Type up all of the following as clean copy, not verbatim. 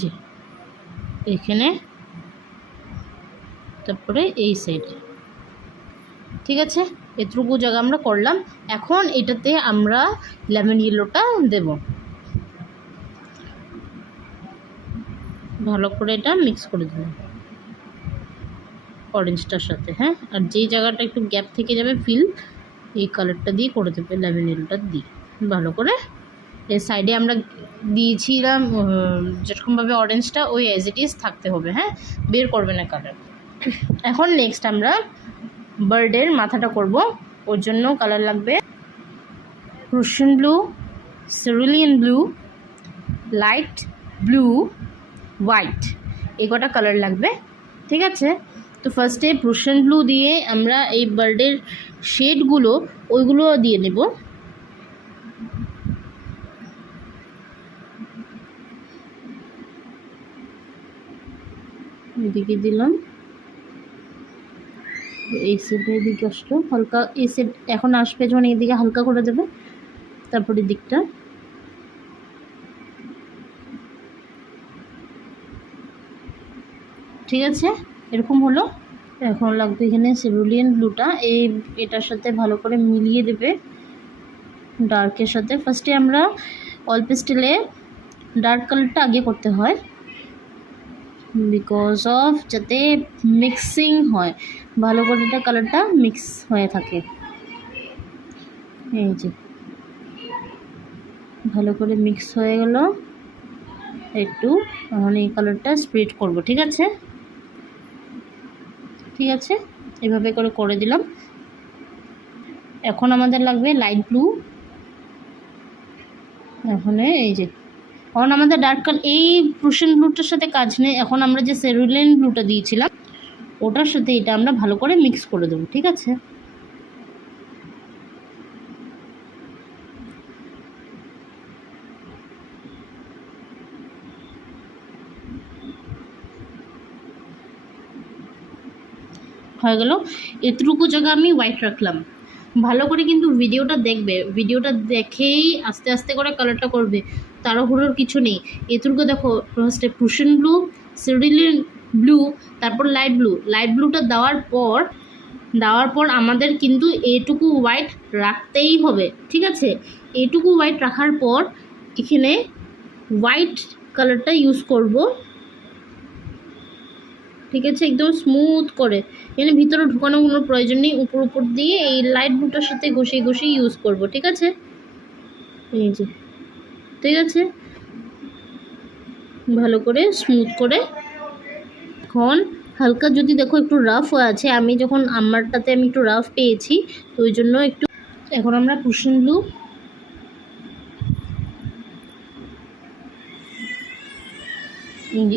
যে এখানে, তারপরে এই সাইডে। ঠিক আছে, এতটুকু জায়গা আমরা করলাম। এখন এটাতে আমরা লেমন ইয়েলোটা দেব, ভালো করে এটা মিক্স করে দিলাম অরেঞ্জটার সাথে। হ্যাঁ, আর যেই জায়গাটা একটু গ্যাপ থেকে যাবে ফিল, এই কালারটা দিয়ে করে দেবে, লেমন ইয়েলোটা দিয়ে ভালো করে। এর সাইডে আমরা দিয়েছিলাম যেরকমভাবে অরেঞ্জটা, ওই অ্যাজ ইট ইজ থাকতে হবে। হ্যাঁ, বের করবে না কালার। এখন নেক্সট আমরা বার্ডের মাথাটা করব। ওর জন্য কালার লাগবে Russian blue, cerulean blue, light blue, white, এই কটা কালার লাগবে। ঠিক আছে, তো ফার্স্টে রুশিয়ান ব্লু দিয়ে আমরা এই বার্ডের শেডগুলো ওইগুলো দিয়ে নেব। এদিকে দিলাম, এই সাইডে এদিকে আসলো হালকা, এই সাইড এখন আসবে যখন এইদিকে হালকা করে দেবে, তারপরে দিকটা। ঠিক আছে, এরকম হলো। এখন লাগবে এখানে সেরুলিয়ান ব্লুটা, এটার সাথে ভালো করে মিলিয়ে দেবে ডার্কের সাথে। ফার্স্টে আমরা অল পেস্টেলে ডার্ক কালারটা আগে করতে হয়, বিকজ অফ যাতে মিক্সিং হয় ভালো করে, এটা কালারটা মিক্স হয়ে থাকে। এই যে ভালো করে মিক্স হয়ে গেল, একটু এখন এই কালারটা স্প্রেড করব। ঠিক আছে, ঠিক আছে, এভাবে করে করে দিলাম। এখন আমাদের লাগবে লাইট ব্লু। এখন এই যে, এখন আমাদের ডার্ক কালার এই প্রুশিয়ান ব্লুটার সাথে কাজ নেই, এখন আমরা যে সেরুলিয়ান ব্লুটা দিয়েছিলাম ওটার সাথে এটা আমরা ভালো করে মিক্স করে দেবো। ঠিক আছে, হয়ে গেল। এতটুকু জায়গা আমি হোয়াইট রাখলাম। ভালো করে কিন্তু ভিডিওটা দেখবে, ভিডিওটা দেখেই আস্তে আস্তে করে কালারটা করবে, তাড়াহুড়োর কিছু নেই। এতটুকু দেখো, ফার্স্টে প্রুশিয়ান ব্লু, সেরুলিয়ান ব্লু, তারপর লাইট ব্লু। লাইট ব্লুটা দেওয়ার পর আমাদের কিন্তু এটুকু হোয়াইট রাখতেই হবে। ঠিক আছে, এটুকু হোয়াইট রাখার পর এখানে হোয়াইট কালারটা ইউজ করব। ঠিক আছে, একদম স্মুথ করে, এখানে ভিতরে ঢুকানো কোনো প্রয়োজন নেই, উপর দিয়ে এই লাইট ব্লুটার সাথে ঘষিয়ে ঘষিয়ে ইউজ করব। ঠিক আছে, এই যে, ঠিক আছে, ভালো করে স্মুথ করে। এখন হালকা যদি দেখো একটু রাফ হয়ে আছে, আমি যখন আমারটাতে আমি একটু রাফ পেয়েছি, তো ওই জন্য একটু। এখন আমরা কুশন ব্লু,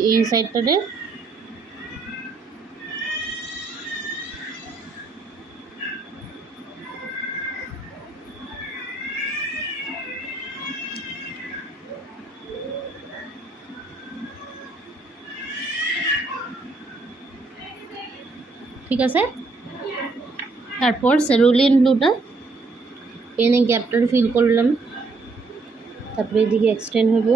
এই সাইডটাতে ঠিক আছে। তারপর সেরুলিয়ান ব্লুটা এনে গ্যাপটা ফিল করলাম, তারপরে এদিকে এক্সটেন্ড হইব।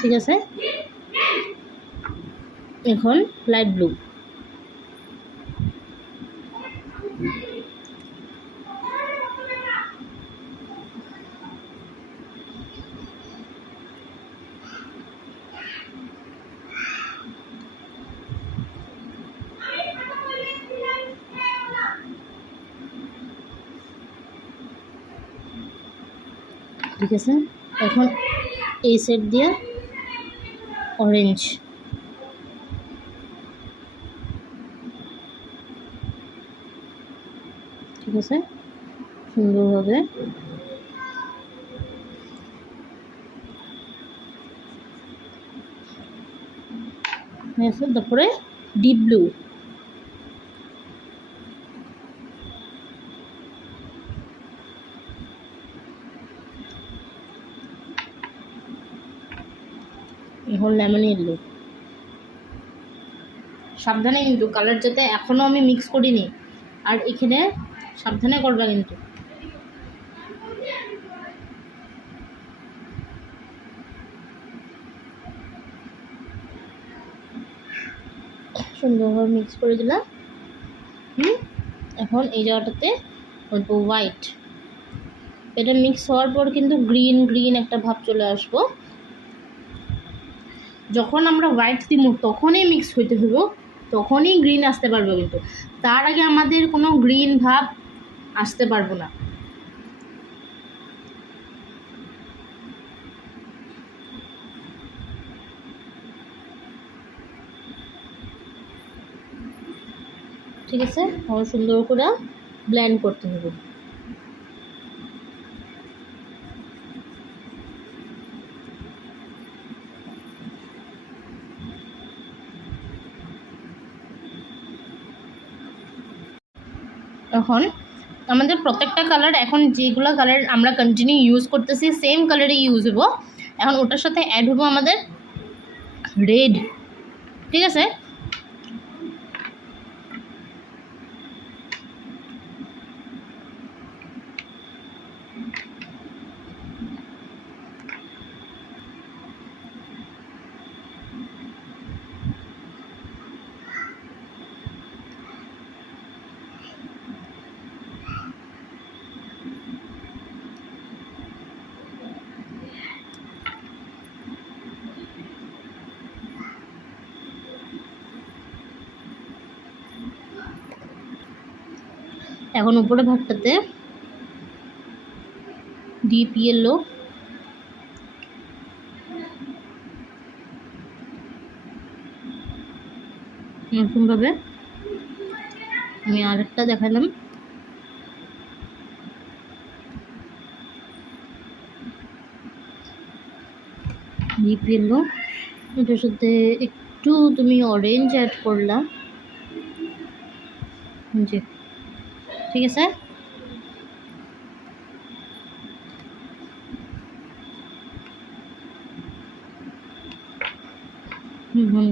ঠিক আছে, এখন লাইট ব্লু। ঠিক আছে, এখন এই সেট দিয়ে অরেঞ্জ। ঠিক আছে, সুন্দরভাবে তারপরে ডিপ ব্লু। এখন লেমন ইয়েলো। সাবধানে কিন্তু, কালার যাতে এখনও আমি মিক্স করিনি, আর এখানে সাবধানে করবা কিন্তু। সুন্দরভাবে মিক্স করে দিলাম। এখন এই জায়গাটাতে অল্প হোয়াইট, এটা মিক্স হওয়ার পর কিন্তু গ্রিন গ্রিন একটা ভাব চলে আসবো। যখন আমরা হোয়াইট দিব তখনই মিক্স হইতে হইব, তখনই গ্রিন আসতে পারবে, কিন্তু তার আগে আমাদের কোনো গ্রিন ভাব আসতে পারবো না। ঠিক আছে, আমার সুন্দর করে ব্লেন্ড করতে হবে। এখন আমাদের প্রত্যেকটা কালার, এখন যেগুলো কালার আমরা কন্টিনিউ ইউজ করতেছি সেম কালারই ইউজ হবো। এখন ওটার সাথে অ্যাড হবো আমাদের রেড। ঠিক আছে, এখন উপরে ভাগটাতে ডিপ ইয়েলো, এরকমভাবে আমি আরেকটা দেখালাম। ডিপ ইয়েলো, এটার সাথে একটু তুমি অরেঞ্জ অ্যাড করলাম, জি ঠিক আছে।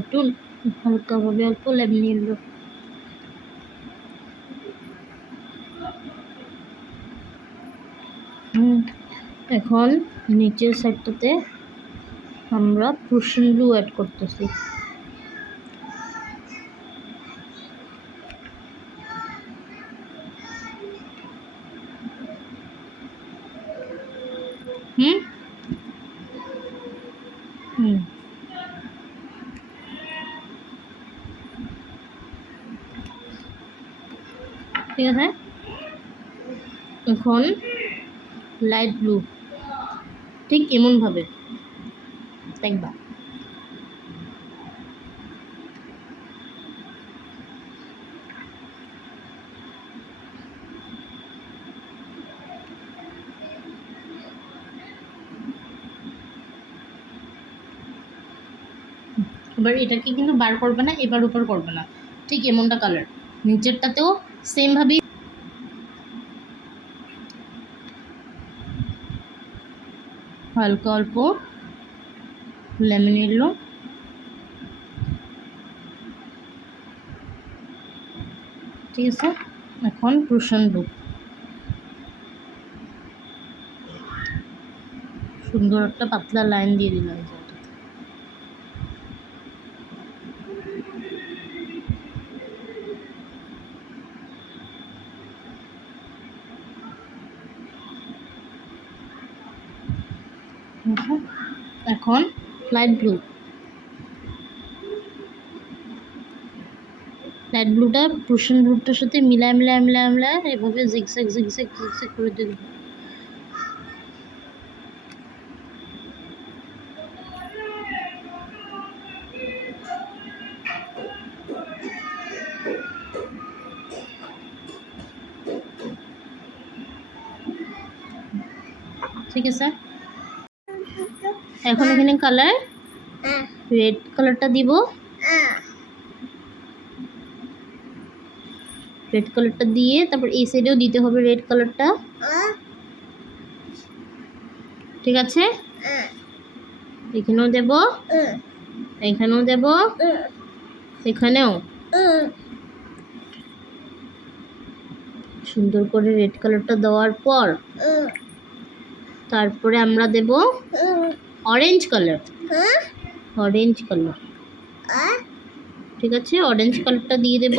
একটু হালকাভাবে অল্প লেমন ইয়েলো। এখন নিচের সাইডটাতে আমরা প্রুশিয়ান ব্লু অ্যাড করতেছি। ঠিক আছে, এখন লাইট ব্লু, ঠিক এমনভাবে দেখবা। এবার এটাকে কিন্তু বার করবে না, এবার উপর করবে না, ঠিক এমনটা কালার। নিচেরটাতেও সেমভাবেই হালকা অল্প লেমন ইয়েলো, ঠিক আছে। এখন প্রুশিয়ান ব্লু, সুন্দর একটা পাতলা লাইন দিয়ে দিলাম। এখন লাইট ব্লু, লাইট ব্লুটা প্রুশিয়ান ব্লুটার সাথে মিলায় মিলায় মিলায় মিলায় এভাবে জিগজ্যাগ জিগজ্যাগ জিগজ্যাগ করে দিল। ঠিক আছে, এখন এখানে কালার রেড কালারটা দিব, রেড কালারটা দিয়ে তারপর এই সাইডেও দিতে হবে রেড কালারটা। ঠিক আছে, এখানেও দেব, এখানেও দেব, এখানেও সুন্দর করে রেড কালারটা দেওয়ার পর তারপরে আমরা দেব অরেঞ্জ কালার। অরেঞ্জ কালার, ঠিক আছে, অরেঞ্জ কালারটা দিয়ে দেব।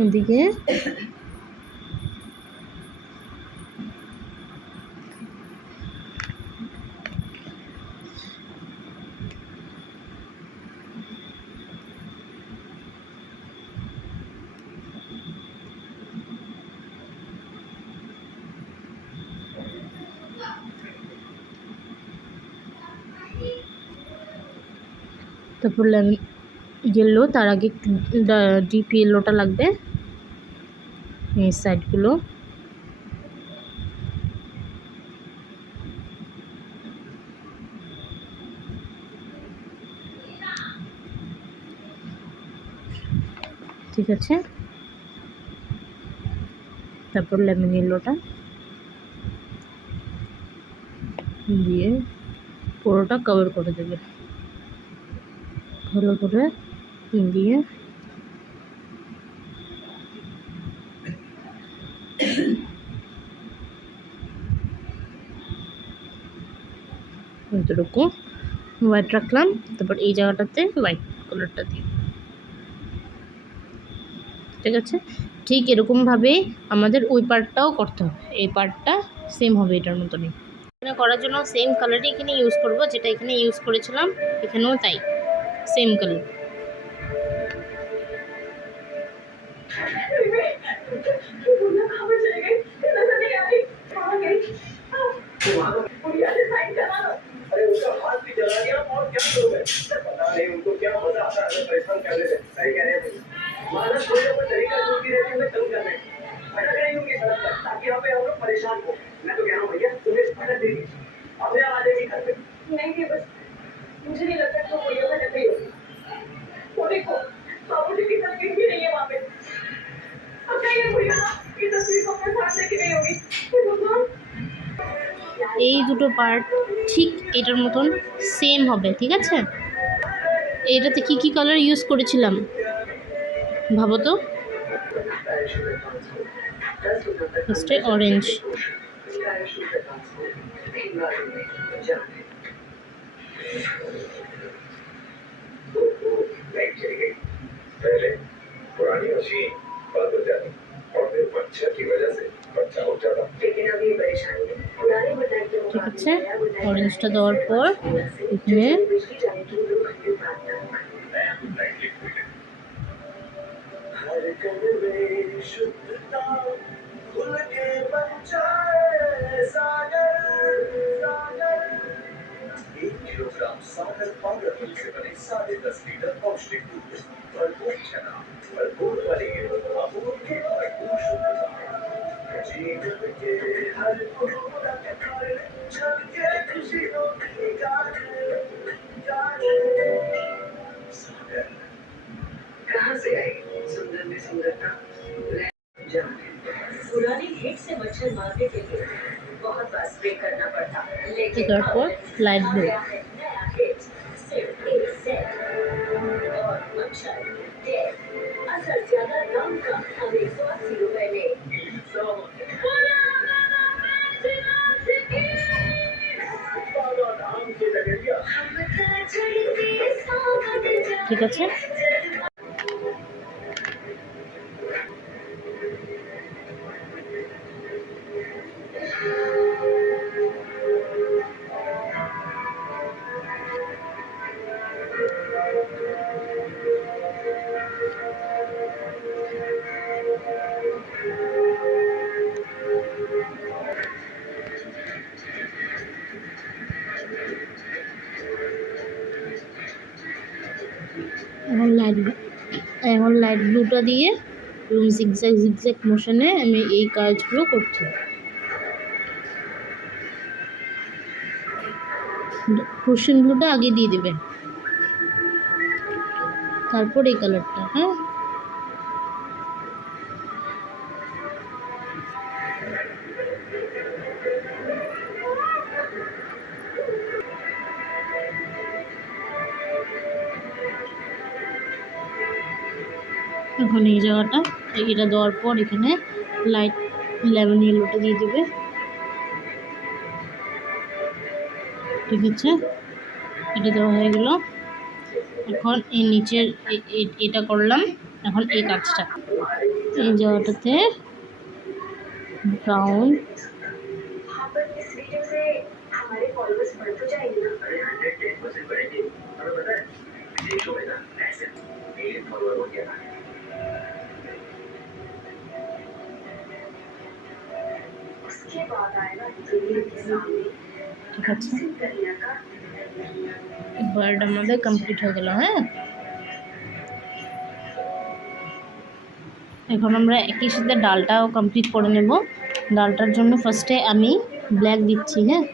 ওদিকে তারপর ইয়েলো, তার আগে ডিপ ইয়েলোটা লাগবে এই সাইডগুলো। ঠিক আছে, তারপর লেমন ইয়েলোটা দিয়ে পুরোটা কভার করে দেবে ভালো করে দিয়ে। এতটুকু হোয়াইট রাখলাম, তারপর এই জায়গাটাতে হোয়াইট কালারটা দিই। ঠিক আছে, ঠিক এরকমভাবে আমাদের ওই পার্টটাও করতে হবে। এই পার্টটা সেম হবে এটার মতনই। এখানে করার জন্য সেম কালারই এখানে ইউজ করব, যেটা এখানে ইউজ করেছিলাম এখানেও তাই সেম কালার। मुझे नहीं लगता कि वो कोई वजह नहीं होगी। वो देखो बाबूजी की तस्वीर भी नहीं है वहाँ पे। अब क्या ये भैया ये तस्वीर को अपने साथ लेके गई होगी। हे भगवान। এই দুটো পার্ট ঠিক এটার মতন সেম হবে। ঠিক আছে, এটাতে কি কি কালার ইউজ করেছিলাম ভাবো তো। ফার্স্টে অরেঞ্জ, पहले पुरानी मशीन बंद हो जाती और फिर मच्छर की वजह से बच्चा हो जाता। लेकिन अब ये परेशानी है पुराने बटन के ঠিক আছে, অরেঞ্জটা দেওয়ার পর এখানে बिजली जाने की 2 घंटे बाद हर कण में शुद्धता खुल के बन जाए सागर सागर 1 किलोग्राम सागर पाउडर मिल्क से बने 10.5 लीटर पौष्टिक दूध, भरपूर चना, भरपूर पनीर, अमूल की भरपूर शुद्धता, जीवन के हर कोना पर झलके खुशियों की गाजर सागर कहाँ से आई सुंदर में सुंदरता। पुरानी हिट से मच्छर मारने के लिए बहुत बार स्प्रे करना पड़ता, लेकिन তারপর লাইট ব্লু। नया हिट सिर्फ एक सेट और मच्छर डेड असर ज्यादा दाम का अब 180 रुपए में। ঠিক আছে, এখন লাইট ব্লুটা দিয়ে রুম জিগজ্যাগ জিগজ্যাগ মোশনে আমি এই কাজগুলো করছি। কুশন ব্লুটা আগে দিয়ে দেবেন। তারপর এই কালারটা। হ্যাঁ, এখন এই জায়গাটা এটা দেওয়ার পর এখানে লাইট লেমন ইয়েলোটা দিয়ে দেবে। ঠিক আছে, এটা দেওয়া হয়ে গেল। এখন এই নিচের এটা করলাম। এখন এই কাজটা এই জায়গাটাতে ব্রাউন, हाँ पर इस वीडियो से हमारे फॉलोअर्स बढ़ तो जाएंगे ना। अरे 110% बढ़ेंगे। हमें पता है ये शो है ना ऐसे 1 फॉलोअर हो गया। उसके बाद आएगा दुनिया के सामने ঠিক আছে। करियर का বার্ড আমাদের কমপ্লিট হয়ে গেল। হ্যাঁ, এখন আমরা একই সাথে ডালটাও কমপ্লিট করে নেব। ডালটার জন্য ফার্স্টে আমি ব্ল্যাক দিচ্ছি। হ্যাঁ,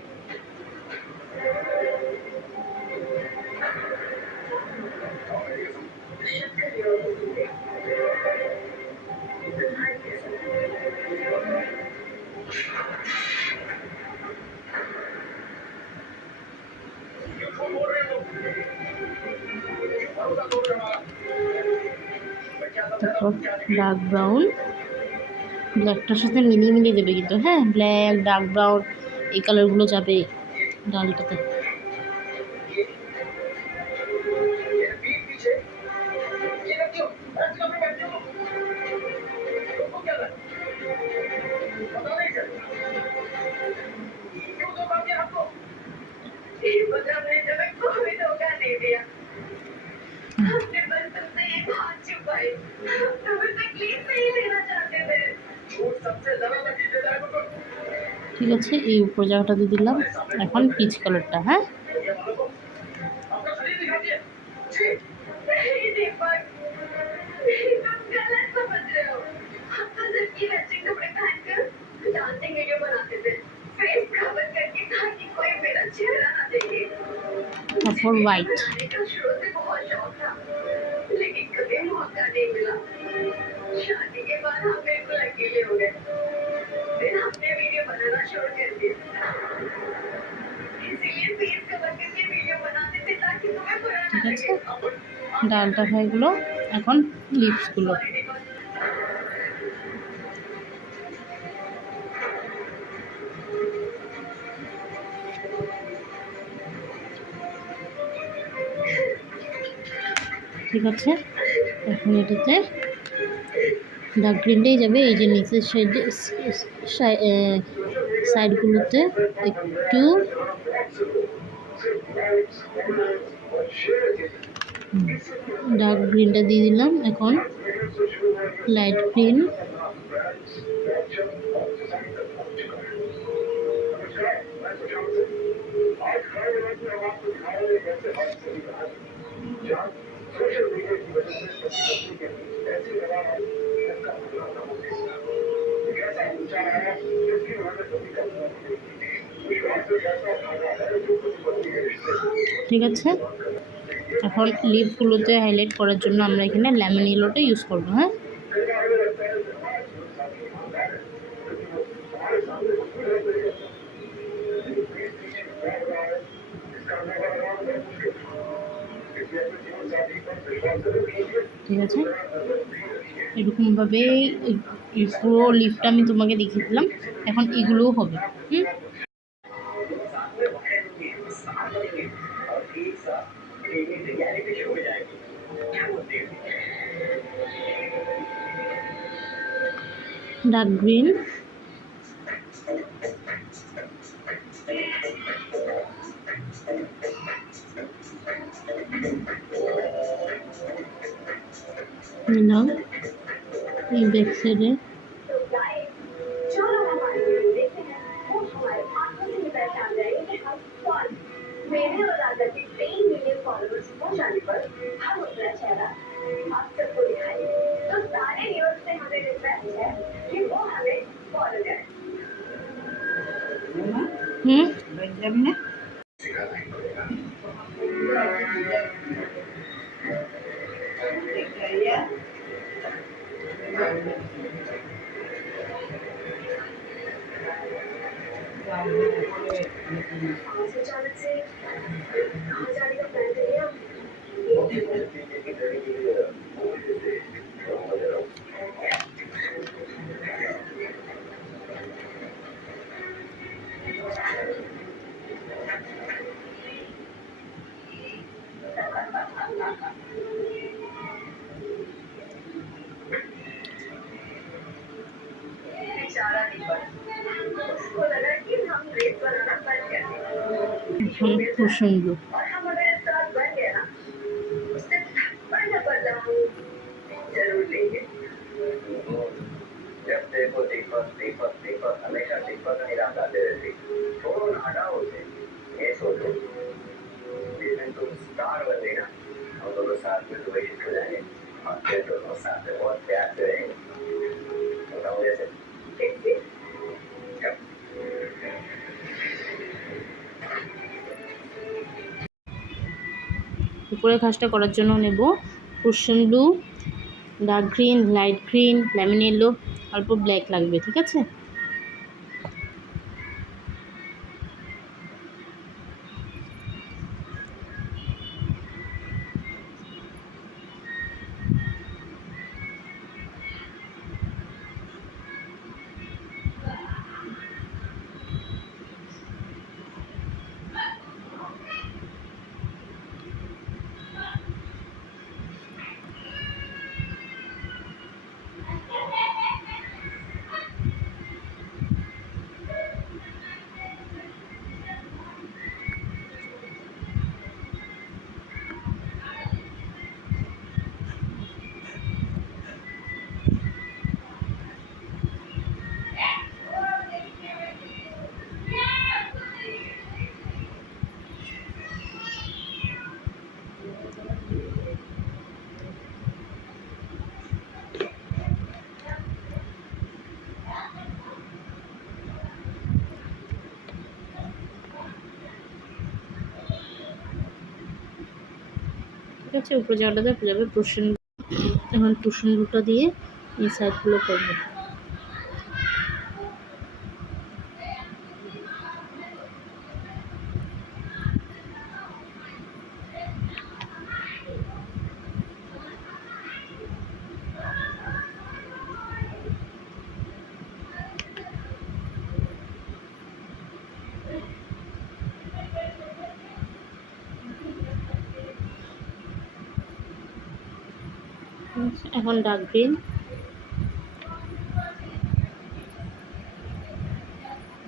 তারপর ডার্ক ব্রাউন ব্ল্যাকটার সাথে মিলিয়ে মিলিয়ে দেবে কিন্তু। হ্যাঁ, ব্ল্যাক ডার্ক ব্রাউন এই কালারগুলো যাবে ডালটাতে। कोई धोखा नहीं दिया। हमने बस तुमसे ये बात छुपाई। तुम्हें तकलीफ नहीं देना चाहते थे। झूठ सबसे ज्यादा तकलीफ देता है मुझको। ঠিক আছে, এই উপর জায়গাটা দিয়ে দিলাম। এখন পিচ কালারটা। হ্যাঁ, आपका शरीर दिखा दिया। जी नहीं दीपक, तुम गलत समझ रहे हो। हम तो सिर्फ ये मैचिंग कपड़े पहनकर डांसिंग वीडियो बनाते थे, फेस कवर करके ताकि कोई मेरा चेहरा ना देखे। তারপর হোয়াইট। बनाने का शुरू से बहुत शौक था, लेकिन कभी मौका नहीं मिला। शादी के बाद हम बिल्कुल अकेले हो गए। फिर हमने वीडियो बनाना शुरू कर दिया। इसीलिए फेस कवर करके वीडियो बनाते थे ताकि तुम्हें बुरा ना ঠিক আছে, लगे। ডালটা হয়ে গেলো। এখন লিপসগুলো। ঠিক আছে, এখন এটাতে ডার্ক গ্রিনটাই যাবে। এই যে নিচের সাইডগুলোতে একটু ডার্ক গ্রিনটা দিয়ে দিলাম। এখন লাইট গ্রিন, ঠিক আছে। এখন লিপগুলোতে হাইলাইট করার জন্য আমরা এখানে লেমন ইয়েলোটা ইউজ করবো। হ্যাঁ, ঠিক আছে, এরকমভাবে এই পুরো লিপটা আমি তোমাকে দেখিয়ে দিলাম। এখন এগুলোও হবে। ডার্ক গ্রিন, নিলাম এই ব্যাক সাইডে। तो गाइस, जो लोग हमारे वीडियो देखते हैं वो हमारे आंखों से ही पहचान जाएंगे कि हम कौन। मेरे और राजा के 3 मिलियन फॉलोअर्स हो जाने पर हम अपना चेहरा आप सबको दिखाएंगे। तो सारे व्यूअर्स से हमें रिक्वेस्ट है कि वो हमें फॉलो करें। बेचारा दीपक, उसको लगा कि हम रेत बनाना बंद कर देंगे এখন কুসুম ব্লু। और हम अगर इस साथ बन गए ना, उससे थप्पड़ न बदला जरूर लेंगे। जब देखो दीपक दीपक दीपक, हमेशा दीपक का निराश आते रहती। छोड़ो ना, हटाओ उसे। ये सोचो, जिस दिन तुम स्टार बन गई ना, हम दोनों साथ में दुबई शिफ्ट हो जाएंगे और फिर दोनों साथ में बहुत प्यार से रहेंगे। बताओ जैसे कैसे? कब? উপরের কাজটা করার জন্য নেব cushion blue, dark green, light green, lemon yellow, অল্প ব্ল্যাক লাগবে, ঠিক আছে। ঠিক আছে, উপরে জায়গাটাতে যাবে কুশন। এখন কুশন ব্লুটা দিয়ে এই সাইডগুলো করবো। এখন ডার্ক গ্রিন,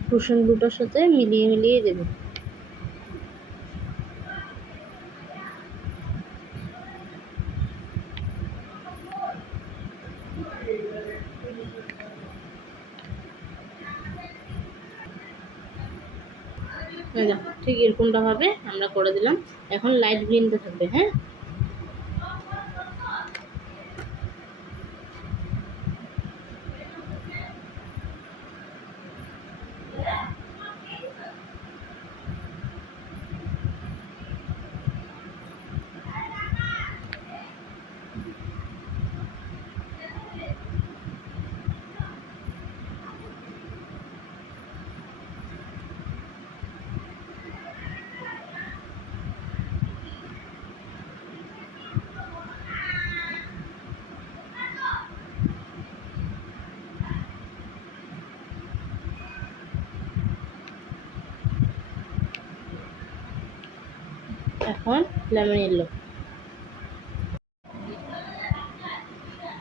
কুশন ব্লুটার সাথে মিলিয়ে মিলিয়ে দেবে। ঠিক এরকমটা ভাবে আমরা করে দিলাম। এখন লাইট গ্রিনটা থাকবে, হ্যাঁ। এখন লেমন ইয়েলো,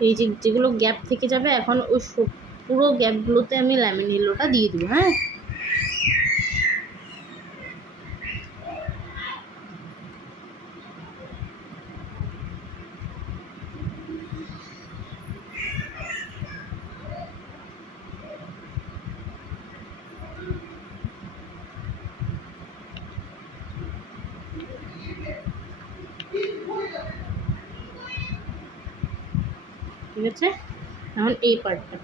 এই যে যেগুলো গ্যাপ থেকে যাবে এখন ওই পুরো গ্যাপগুলোতে আমি লেমন ইয়েলোটা দিয়ে দেবো, হ্যাঁ। ঠিক আছে, এখন এই পার্টটা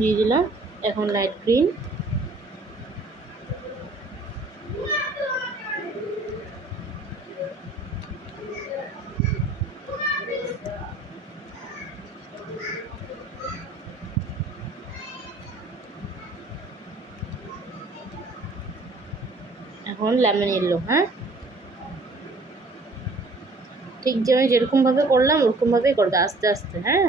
দিয়ে দিলাম। এখন লাইট গ্রিন, এখন লেমন ইয়েলো। হ্যাঁ, ঠিক যে আমি যেরকমভাবে করলাম ওরকমভাবেই করবে আস্তে আস্তে। হ্যাঁ,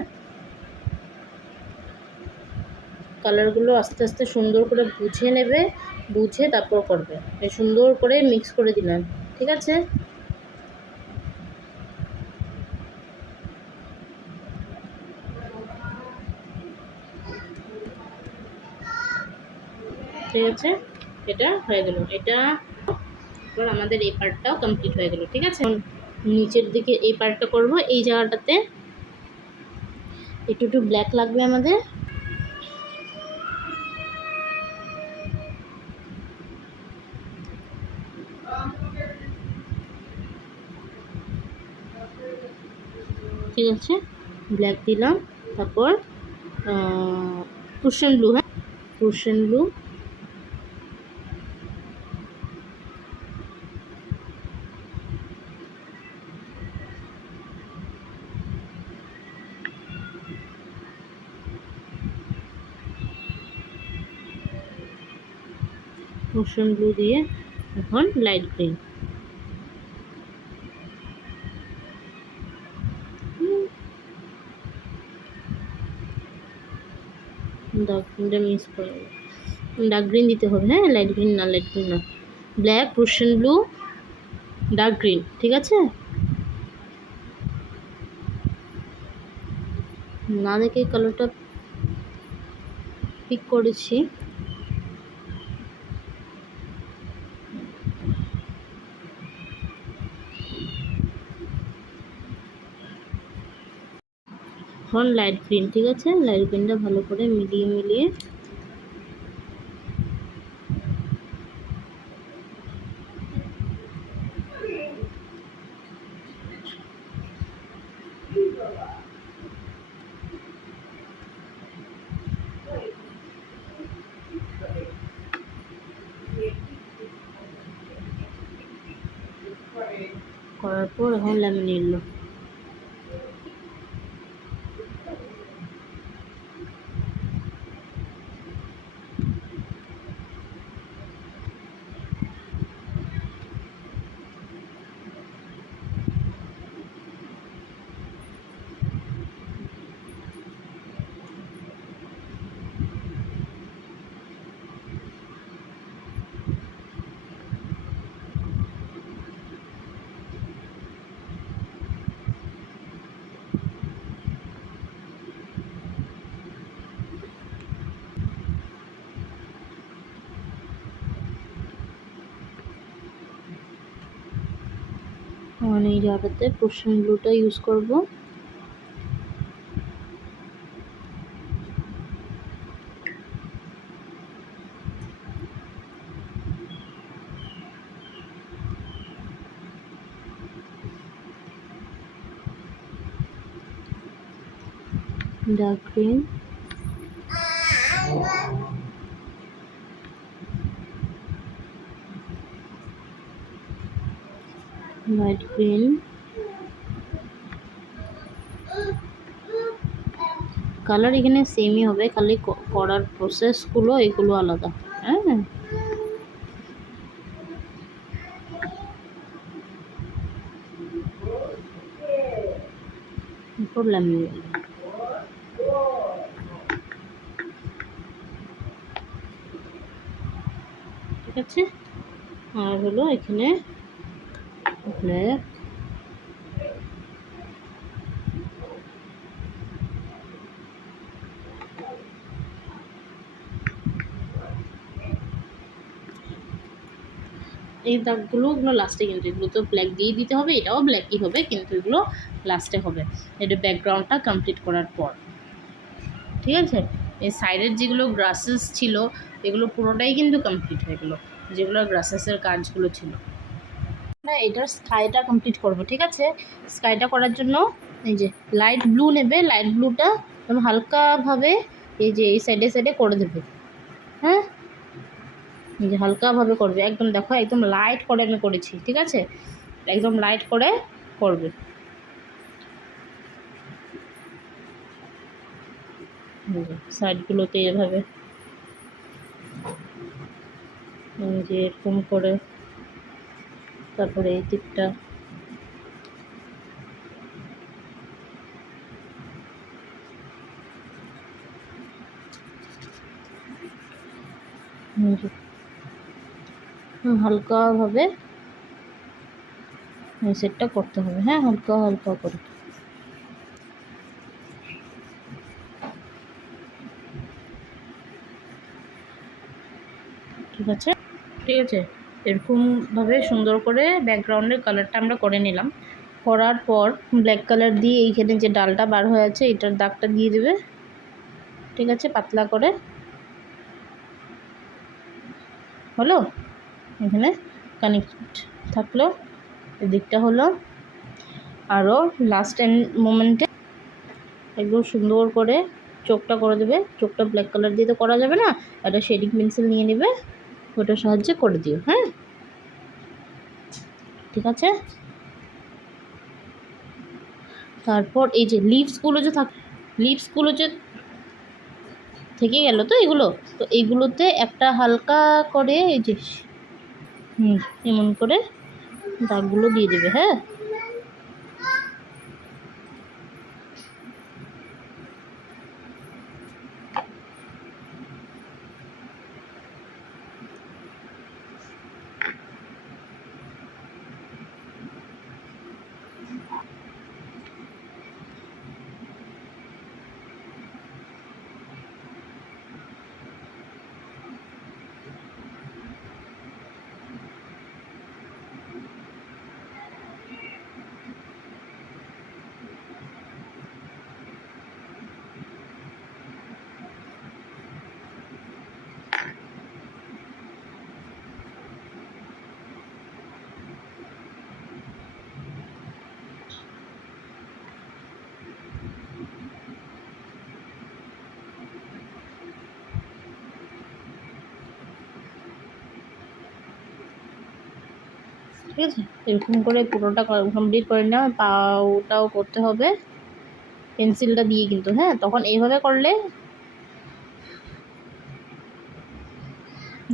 কালারগুলো আস্তে আস্তে সুন্দর করে বুঝে নেবে, বুঝে তারপর করবে। সুন্দর করে মিক্স করে দিলাম, ঠিক আছে। ঠিক আছে, এটা হয়ে গেল। এটা এবার আমাদের এই পার্টটাও কমপ্লিট হয়ে গেল, ঠিক আছে। নিচের দিকে এই পার্টটা করব। এই জায়গাটাতে একটু একটু ব্ল্যাক লাগবে আমাদের। ঠিক আছে, ব্ল্যাক দিলাম। তারপর প্রুশিয়ান ব্লু। হ্যাঁ, প্রুশিয়ান ব্লু। প্রুশিয়ান ব্লু দিয়ে এখন লাইট গ্রিন। ডার্ক গ্রিনটা মিক্স করে, ডার্ক গ্রিন দিতে হবে। হ্যাঁ, লাইট গ্রিন না, লাইট গ্রিন না, black, Prussian blue, dark green, ঠিক আছে। না দেখে কালারটা পিক করেছি। এখন লাইট গ্রিন, ঠিক আছে। লাইট গ্রিনটা ভালো করে মিলিয়ে মিলিয়ে করার পর এখন লেমন ইয়েলো। এখন এই জায়গাটাতে প্রুশিয়ান ব্লুটা ইউজ করব। Dark green, light green. Colour এখানে সেমই হবে, খালি করার প্রসেসগুলো এগুলো আলাদা। হ্যাঁ, করলাম। ঠিক আছে, আর হলো এখানে ব্ল্যাক, এই দাগগুলো ওগুলো লাস্টে, কিন্তু এগুলো তো ব্ল্যাক দিয়ে দিতে হবে, এটাও ব্ল্যাকই হবে, কিন্তু এগুলো লাস্টে হবে এটা ব্যাকগ্রাউন্ডটা কমপ্লিট করার পর। ঠিক আছে, এই সাইডের যেগুলো গ্রাসেস ছিল এগুলো পুরোটাই কিন্তু কমপ্লিট হয়ে গেলো, যেগুলো গ্রাসেসের কাজগুলো ছিল। আমরা এটার স্কাইটা কমপ্লিট করব। ঠিক আছে, স্কাইটা করার জন্য এই যে লাইট ব্লু নেবে, লাইট ব্লুটা তুমি হালকাভাবে এই যে এই সাইডে সাইডে করে দেবে। হ্যাঁ, এই যে হালকাভাবে করবে, একদম দেখো একদম লাইট করে আমি করেছি। ঠিক আছে, একদম লাইট করে করবে। সাইডগুলোতে এভাবে যে এরকম করে তারপরে এই দিকটা হালকাভাবে সেটটা করতে হবে, হ্যাঁ, হালকা হালকা করে। ঠিক আছে, ঠিক আছে, এরকমভাবে সুন্দর করে ব্যাকগ্রাউন্ডের কালারটা আমরা করে নিলাম। করার পর ব্ল্যাক কালার দিয়ে এইখানে যে ডালটা বার হয়ে আছে এটার দাগটা দিয়ে দেবে, ঠিক আছে, পাতলা করে। হলো, এখানে কানেক্ট থাকলো, এদিকটা হলো। আরও লাস্ট মোমেন্টে একদম সুন্দর করে চোখটা করে দেবে। চোখটা ব্ল্যাক কালার দিয়ে তো করা যাবে না, একটা শেডিং পেন্সিল নিয়ে নেবে, ওটার সাহায্যে করে দিও, হ্যাঁ, ঠিক আছে। তারপর এই যে লিপসগুলো যে থেকে গেল তো এগুলো, তো এগুলোতে একটা হালকা করে এই যে এমন করে দাগগুলো দিয়ে দেবে, হ্যাঁ। ঠিক আছে, এরকম করে পুরোটা কমপ্লিট করে নাও। পাওটাও করতে হবে পেন্সিলটা দিয়ে কিন্তু, হ্যাঁ, তখন এইভাবে করলে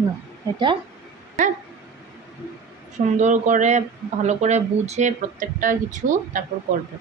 না, এটা হ্যাঁ সুন্দর করে ভালো করে বুঝে প্রত্যেকটা কিছু তারপর করবে।